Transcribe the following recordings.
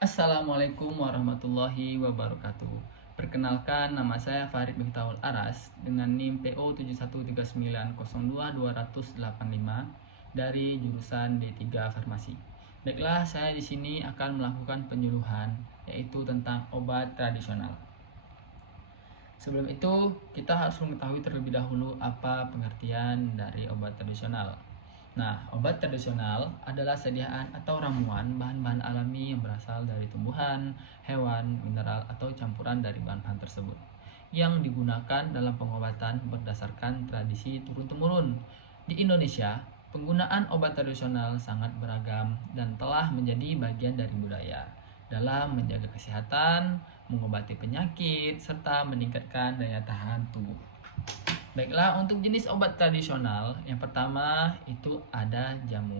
Assalamualaikum warahmatullahi wabarakatuh. Perkenalkan, nama saya Farid Miftahul Aras dengan NIM PO 713902285 dari jurusan D3 Farmasi. Baiklah, saya di sini akan melakukan penyuluhan yaitu tentang obat tradisional. Sebelum itu, kita harus mengetahui terlebih dahulu apa pengertian dari obat tradisional. Nah, obat tradisional adalah sediaan atau ramuan bahan-bahan alami yang berasal dari tumbuhan, hewan, mineral, atau campuran dari bahan-bahan tersebut yang digunakan dalam pengobatan berdasarkan tradisi turun-temurun. Di Indonesia, penggunaan obat tradisional sangat beragam dan telah menjadi bagian dari budaya dalam menjaga kesehatan, mengobati penyakit, serta meningkatkan daya tahan tubuh. Baiklah, untuk jenis obat tradisional, yang pertama itu ada jamu.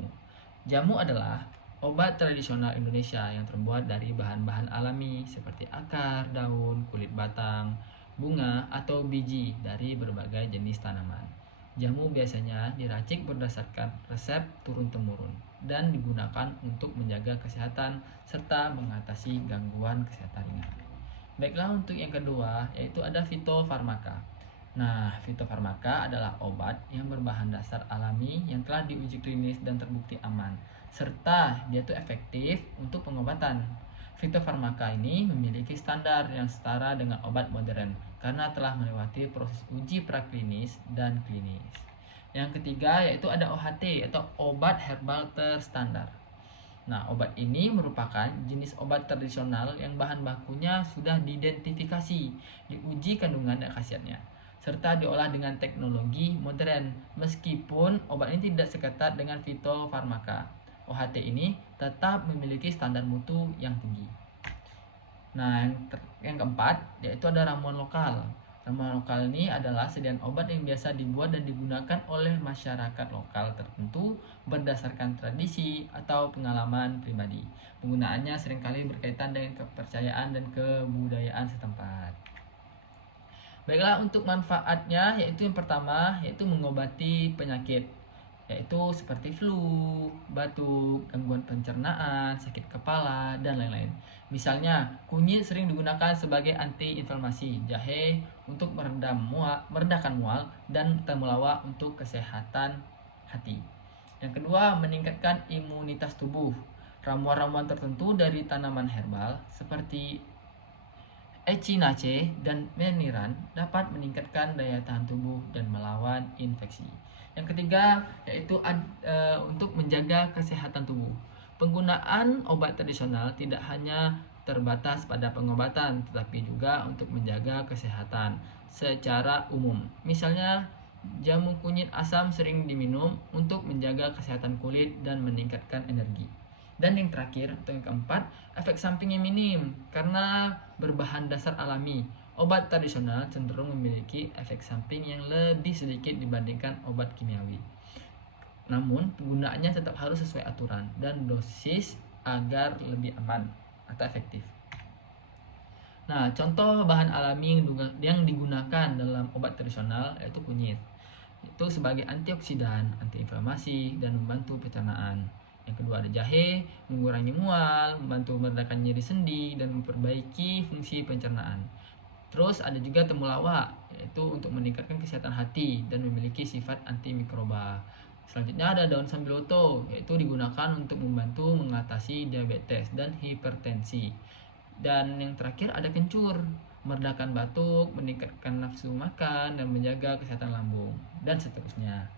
Jamu adalah obat tradisional Indonesia yang terbuat dari bahan-bahan alami seperti akar, daun, kulit batang, bunga, atau biji dari berbagai jenis tanaman. Jamu biasanya diracik berdasarkan resep turun-temurun dan digunakan untuk menjaga kesehatan serta mengatasi gangguan kesehatan ringan. Baiklah, untuk yang kedua yaitu ada fitofarmaka. Nah, fitofarmaka adalah obat yang berbahan dasar alami yang telah diuji klinis dan terbukti aman, serta dia itu efektif untuk pengobatan. Fitofarmaka ini memiliki standar yang setara dengan obat modern karena telah melewati proses uji praklinis dan klinis. Yang ketiga yaitu ada OHT atau obat herbal terstandar. Nah, obat ini merupakan jenis obat tradisional yang bahan bakunya sudah diidentifikasi, diuji kandungan dan khasiatnya, serta diolah dengan teknologi modern. Meskipun obat ini tidak seketat dengan fitofarmaka, OHT ini tetap memiliki standar mutu yang tinggi. Nah, yang keempat yaitu ada ramuan lokal. Ramuan lokal ini adalah sediaan obat yang biasa dibuat dan digunakan oleh masyarakat lokal tertentu berdasarkan tradisi atau pengalaman pribadi. Penggunaannya seringkali berkaitan dengan kepercayaan dan kebudayaan setempat. Baiklah, untuk manfaatnya yaitu yang pertama yaitu mengobati penyakit, yaitu seperti flu, batuk, gangguan pencernaan, sakit kepala, dan lain-lain. Misalnya, kunyit sering digunakan sebagai anti-inflamasi, jahe untuk meredakan mual, dan temulawak untuk kesehatan hati. Yang kedua, meningkatkan imunitas tubuh. Ramuan-ramuan tertentu dari tanaman herbal seperti echinacea dan meniran dapat meningkatkan daya tahan tubuh dan melawan infeksi. Yang ketiga yaitu untuk menjaga kesehatan tubuh. Penggunaan obat tradisional tidak hanya terbatas pada pengobatan, tetapi juga untuk menjaga kesehatan secara umum. Misalnya, jamu kunyit asam sering diminum untuk menjaga kesehatan kulit dan meningkatkan energi. Dan yang terakhir atau yang keempat, efek sampingnya minim karena berbahan dasar alami. Obat tradisional cenderung memiliki efek samping yang lebih sedikit dibandingkan obat kimiawi. Namun, penggunaannya tetap harus sesuai aturan dan dosis agar lebih aman atau efektif. Nah, contoh bahan alami yang digunakan dalam obat tradisional yaitu kunyit. Itu sebagai antioksidan, antiinflamasi, dan membantu pencernaan. Yang kedua ada jahe, mengurangi mual, membantu meredakan nyeri sendi, dan memperbaiki fungsi pencernaan. Terus ada juga temulawak, yaitu untuk meningkatkan kesehatan hati dan memiliki sifat antimikroba. Selanjutnya ada daun sambiloto, yaitu digunakan untuk membantu mengatasi diabetes dan hipertensi. Dan yang terakhir ada kencur, meredakan batuk, meningkatkan nafsu makan, dan menjaga kesehatan lambung, dan seterusnya.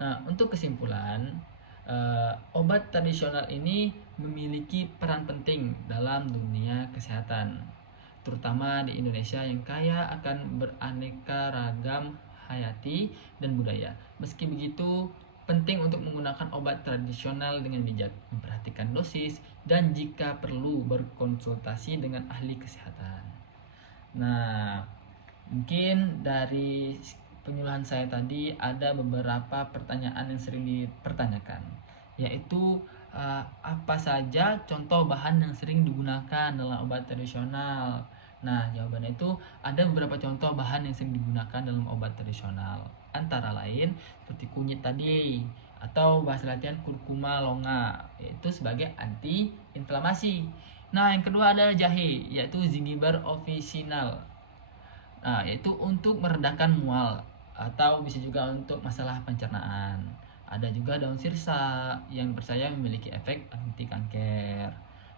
Nah, untuk kesimpulan, obat tradisional ini memiliki peran penting dalam dunia kesehatan, terutama di Indonesia yang kaya akan beraneka ragam hayati dan budaya. Meski begitu, penting untuk menggunakan obat tradisional dengan bijak, memperhatikan dosis, dan jika perlu berkonsultasi dengan ahli kesehatan. Nah, mungkin dari penyuluhan saya tadi ada beberapa pertanyaan yang sering dipertanyakan, yaitu apa saja contoh bahan yang sering digunakan dalam obat tradisional. Nah, jawabannya itu ada beberapa contoh bahan yang sering digunakan dalam obat tradisional. Antara lain seperti kunyit tadi, atau bahasa latihan kurkuma longa, yaitu sebagai anti-inflamasi. Nah, yang kedua adalah jahe, yaitu Zingiber officinal. Nah, yaitu untuk meredakan mual atau bisa juga untuk masalah pencernaan. Ada juga daun sirsa yang percaya memiliki efek anti kanker.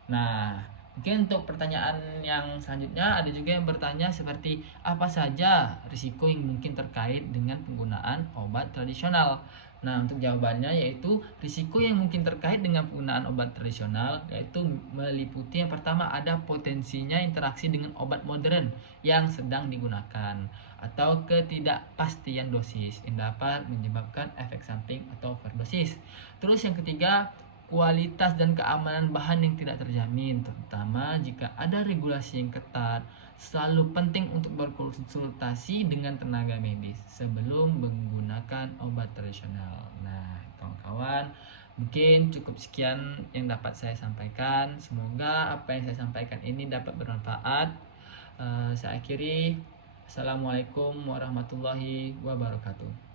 Nah, mungkin untuk pertanyaan yang selanjutnya ada juga yang bertanya seperti apa saja risiko yang mungkin terkait dengan penggunaan obat tradisional. Nah, untuk jawabannya yaitu risiko yang mungkin terkait dengan penggunaan obat tradisional yaitu meliputi yang pertama ada potensinya interaksi dengan obat modern yang sedang digunakan atau ketidakpastian dosis yang dapat menyebabkan efek samping atau overdosis. Terus yang ketiga, kualitas dan keamanan bahan yang tidak terjamin, terutama jika ada regulasi yang ketat. Selalu penting untuk berkonsultasi dengan tenaga medis sebelum menggunakan obat tradisional. Nah, kawan-kawan, mungkin cukup sekian yang dapat saya sampaikan. Semoga apa yang saya sampaikan ini dapat bermanfaat. Saya akhiri. Assalamualaikum warahmatullahi wabarakatuh.